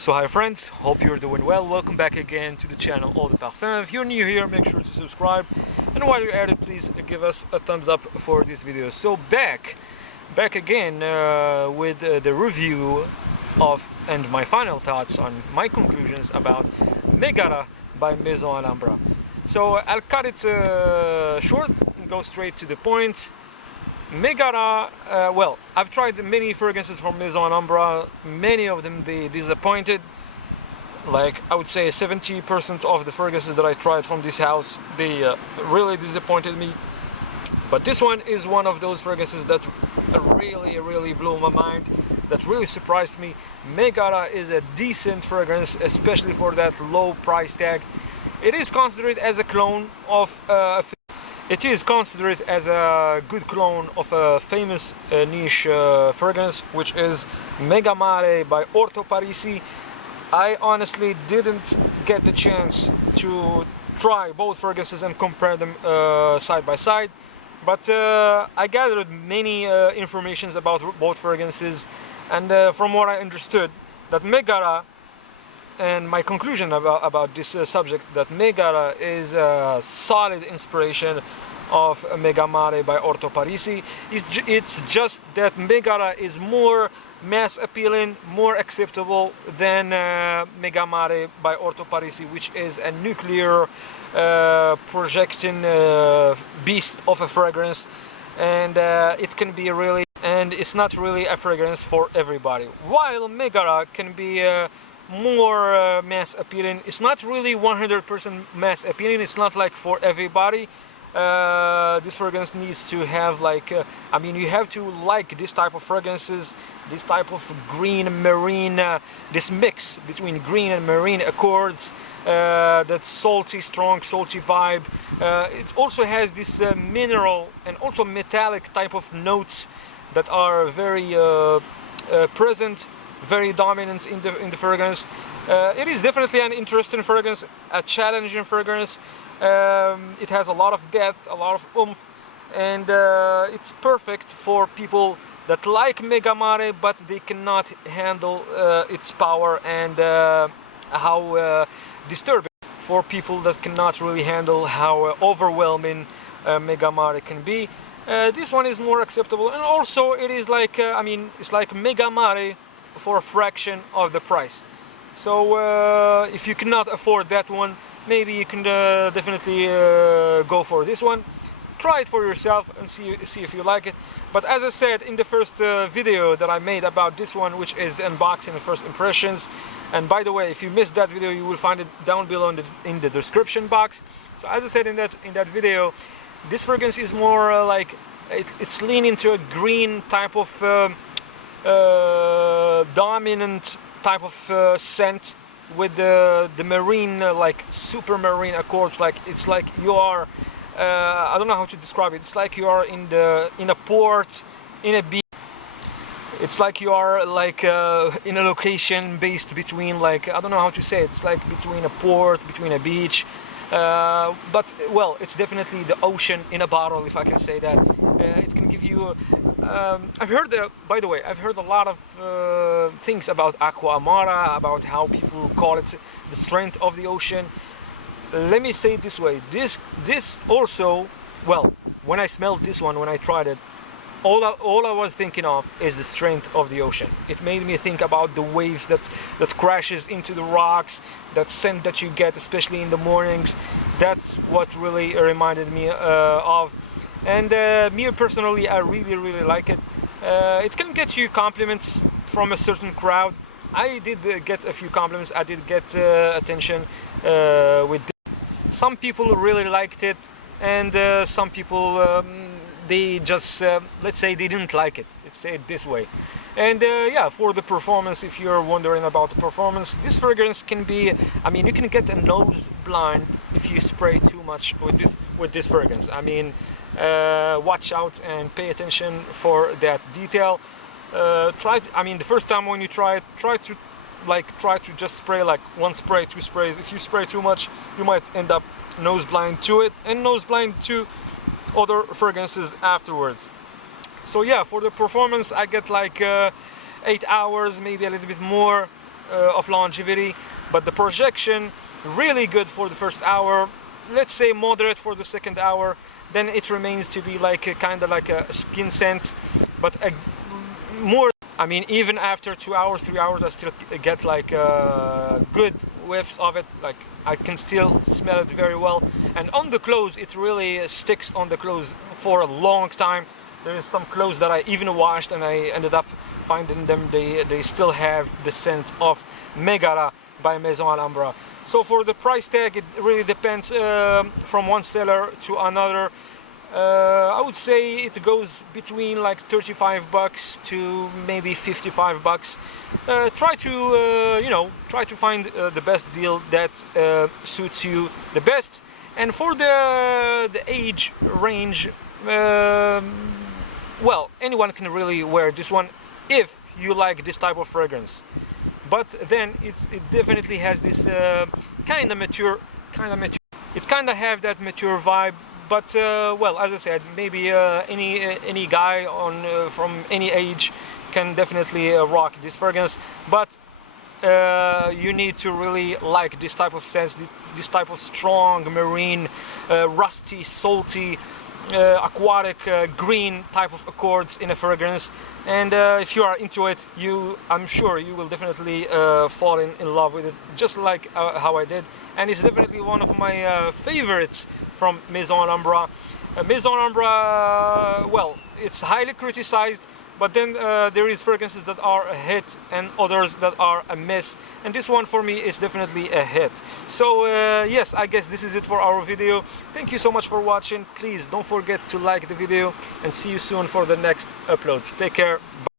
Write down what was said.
So hi friends, hope you're doing well. Welcome back again to the channel Eau de Parfum. If you're new here, make sure to subscribe, and while you're at it, please give us a thumbs up for this video. So back again with the review of and my final thoughts on my conclusions about MEGARA by Maison Alhambra. So I'll cut it short and go straight to the point. MEGARA, well, I've tried many fragrances from Maison Alhambra. Many of them they disappointed. Like I would say 70% of the fragrances that I tried from this house, they really disappointed me. But this one is one of those fragrances that really blew my mind, that really surprised me. MEGARA is a decent fragrance, especially for that low price tag. It is considered as a clone of It is considered as a good clone of a famous niche fragrance, which is MEGARA by Orto Parisi. I honestly didn't get the chance to try both fragrances and compare them side by side, but I gathered many informations about both fragrances, and from what I understood, that MEGARA, and my conclusion about this subject, that MEGARA is a solid inspiration of MEGARA by Orto Parisi. It's just that MEGARA is more mass appealing, more acceptable than MEGARA by Orto Parisi, which is a nuclear projecting beast of a fragrance, and it can be really, and it's not really a fragrance for everybody. While MEGARA can be more mass appealing, it's not really 100% mass appealing. It's not like for everybody. This fragrance needs to have like I mean, you have to like this type of fragrances, this type of green marine, this mix between green and marine accords, that salty, strong salty vibe. It also has this mineral and also metallic type of notes that are very present, very dominant in the fragrance. It is definitely an interesting fragrance, a challenging fragrance. It has a lot of depth, a lot of oomph, and it's perfect for people that like MEGARA, but they cannot handle its power and how disturbing. For people that cannot really handle how overwhelming MEGARA can be, this one is more acceptable. And also it is like I mean, it's like MEGARA for a fraction of the price. So if you cannot afford that one, maybe you can definitely go for this one. Try it for yourself and see if you like it. But as I said in the first video that I made about this one, which is the unboxing and first impressions, and by the way, if you missed that video, you will find it down below in the description box. So as I said in that video, this fragrance is more like it's leaning to a green type of dominant type of scent, with the marine, like super marine accords. Like it's like you are I don't know how to describe it. It's like you are in a port, in a beach. It's like you are like in a location based between, like, I don't know how to say it. It's like between a port, between a beach, but well, it's definitely the ocean in a bottle, if I can say that. It can give you I've heard by the way, I've heard a lot of things about Aqua Amara, about how people call it the strength of the ocean. Let me say it this way, this also, well, when I smelled this one, when I tried it, all I was thinking of is the strength of the ocean. It made me think about the waves that crashes into the rocks, that scent that you get, especially in the mornings. That's what really reminded me of. And me personally, I really like it. It can get you compliments from a certain crowd. I did get a few compliments. I did get attention with this. Some people really liked it, and some people they just let's say they didn't like it. Let's say it this way. And yeah, for the performance, if you're wondering about the performance, this fragrance can be, I mean, you can get a nose blind if you spray too much with this fragrance. I mean, watch out and pay attention for that detail. I mean, the first time when you try it, try to just spray like one spray, two sprays. If you spray too much, you might end up nose blind to it and nose blind to other fragrances afterwards. So yeah, for the performance, I get like 8 hours, maybe a little bit more. of longevity, but the projection really good for the first hour, let's say moderate for the second hour. Then it remains to be like a kind of like a skin scent, but more, I mean, even after 2 hours, 3 hours, I still get like good whiffs of it. Like I can still smell it very well. And on the clothes, it really sticks on the clothes for a long time. There is some clothes that I even washed and I ended up finding them, they still have the scent of Megara by Maison Alhambra. So for the price tag, it really depends from one seller to another. I would say it goes between like 35 bucks to maybe 55 bucks. Try to try to find the best deal that suits you the best. And for the age range, well, anyone can really wear this one if you like this type of fragrance. But then it definitely has this kind of mature. It kind of have that mature vibe. But well, as I said, maybe any guy on from any age can definitely rock this fragrance. But you need to really like this type of scents, this type of strong marine, rusty, salty, aquatic, green type of accords in a fragrance. And if you are into it, I'm sure you will definitely fall in love with it, just like how I did. And it's definitely one of my favorites from Maison Alhambra. Maison Alhambra, well, it's highly criticized, but then there is fragrances that are a hit and others that are a miss, and this one for me is definitely a hit. So yes, I guess this is it for our video. Thank you so much for watching. Please don't forget to like the video and see you soon for the next upload. Take care. Bye.